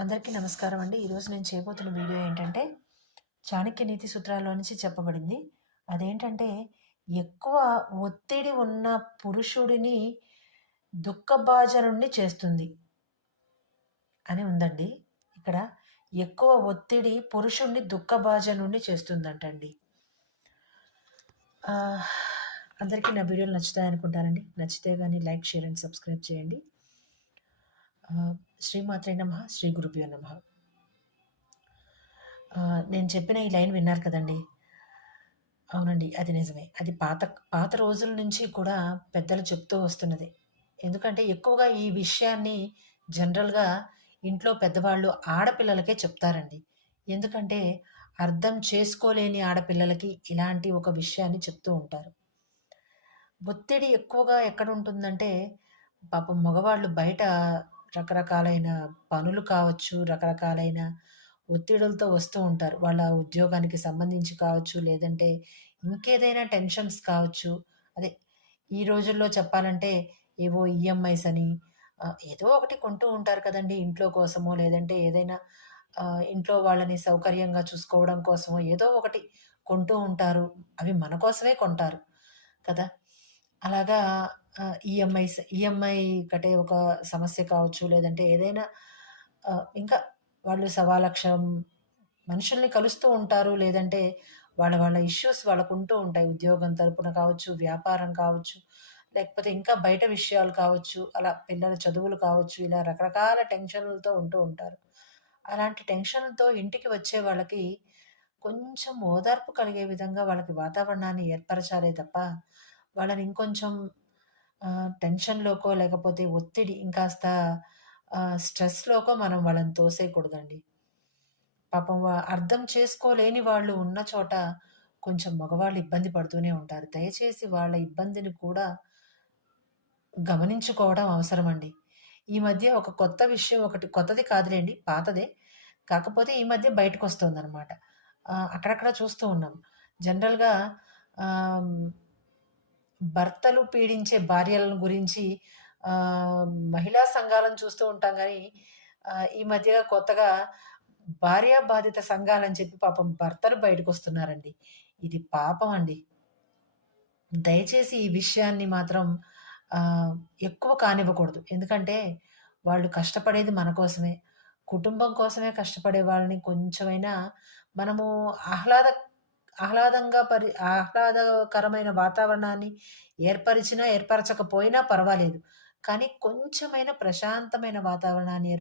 అందరికీ నమస్కారం అండి. ఈరోజు నేను చేయబోతున్న వీడియో ఏంటంటే, చాణక్య నీతి సూత్రాల్లో నుంచి చెప్పబడింది. అదేంటంటే, ఎక్కువ ఒత్తిడి ఉన్న పురుషుడిని దుఃఖభాజనుడిని చేస్తుంది అని ఉందండి. ఇక్కడ ఎక్కువ ఒత్తిడి పురుషుడిని దుఃఖభాజనుడిని చేస్తుందంటండి. ఆహ్, అందరికీ నా వీడియోలు నచ్చుతాయనుకుంటానండి. నచ్చితే గాని లైక్, షేర్ అండ్ సబ్స్క్రైబ్ చేయండి. శ్రీమాత్రే నమః. శ్రీ గురుభ్యో నమః. నేను చెప్పిన ఈ లైన్ విన్నారు కదండీ! అవునండి. అది నిజమే. అది పాత పాత రోజుల నుంచి కూడా పెద్దలు చెప్తూ వస్తున్నదే. ఎందుకంటే ఎక్కువగా ఈ విషయాన్ని జనరల్‌గా ఇంట్లో పెద్దవాళ్ళు ఆడపిల్లలకే చెప్తారండి. ఎందుకంటే అర్థం చేసుకోలేని ఆడపిల్లలకి ఇలాంటి ఒక విషయాన్ని చెప్తూ ఉంటారు. ఒత్తిడి ఎక్కువగా ఎక్కడుంటుందంటే పాపం మగవాళ్ళు బయట రకరకాలైన పనులు కావచ్చు, రకరకాలైన ఒత్తిడులతో వస్తూ ఉంటారు. వాళ్ళ ఉద్యోగానికి సంబంధించి కావచ్చు, లేదంటే ఇంకేదైనా టెన్షన్స్ కావచ్చు. అదే ఈ రోజుల్లో చెప్పాలంటే ఏవో ఈఎంఐస్ అని ఏదో ఒకటి కొంటూ ఉంటారు కదండీ! ఇంట్లో కోసమో, లేదంటే ఏదైనా ఇంట్లో వాళ్ళని సౌకర్యంగా చూసుకోవడం కోసమో ఏదో ఒకటి కొంటూ ఉంటారు. అవి మన కోసమే కొంటారు కదా! అలాగా ఈఎంఐ కట్టే ఒక సమస్య కావచ్చు, లేదంటే ఏదైనా ఇంకా వాళ్ళు సవాలక్షం మనుషుల్ని కలుస్తూ ఉంటారు. లేదంటే వాళ్ళ వాళ్ళ ఇష్యూస్ వాళ్ళకుంటూ ఉంటాయి. ఉద్యోగం తరపున కావచ్చు, వ్యాపారం కావచ్చు, లేకపోతే ఇంకా బయట విషయాలు కావచ్చు, అలా పిల్లల చదువులు కావచ్చు, ఇలా రకరకాల టెన్షన్‌లతో ఉంటూ ఉంటారు. అలాంటి టెన్షన్‌లతో ఇంటికి వచ్చే వాళ్ళకి కొంచెం ఓదార్పు కలిగే విధంగా వాళ్ళకి వాతావరణాన్ని ఏర్పరచాలే తప్ప, వాళ్ళని ఇంకొంచెం టెన్షన్‌లోకో లేకపోతే ఒత్తిడి ఇంకాస్త స్ట్రెస్‌లోకో మనం వాళ్ళని తోసేయకూడదండి. పాపం అర్థం చేసుకోలేని వాళ్ళు ఉన్న చోట కొంచెం మగవాళ్ళు ఇబ్బంది పడుతూనే ఉంటారు. దయచేసి వాళ్ళ ఇబ్బందిని కూడా గమనించుకోవడం అవసరమండి. ఈ మధ్య ఒక కొత్త విషయం ఒకటి కొత్తది కాదులెండి పాతదే. కాకపోతే ఈ మధ్య బయటకొస్తోందనమాట. అక్కడక్కడ చూస్తూ ఉన్నాం. జనరల్‌గా ఆహ్, భర్తలు పీడించే భార్యలను గురించి మహిళా సంఘాలను చూస్తూ ఉంటాం గానీ, ఈ మధ్య కొత్తగా భార్య బాధిత సంఘాలని చెప్పి పాపం భర్తలు బయటకొస్తున్నారండి. ఇది పాపం అండి. దయచేసి ఈ విషయాన్ని మాత్రం ఆహ్, ఎక్కువ కానివ్వకూడదు. ఎందుకంటే, వాళ్ళు కష్టపడేది మన కోసమే. కుటుంబం కోసమే కష్టపడే వాళ్ళని కొంచెమైనా మనము ఆహ్లాద ఆహ్లాదకరమైన వాతావరణాన్ని ఏర్పరిచినా, ఏర్పరచకపోయినా పర్వాలేదు. కానీ కొంచెమైనా ప్రశాంతమైన వాతావరణాన్ని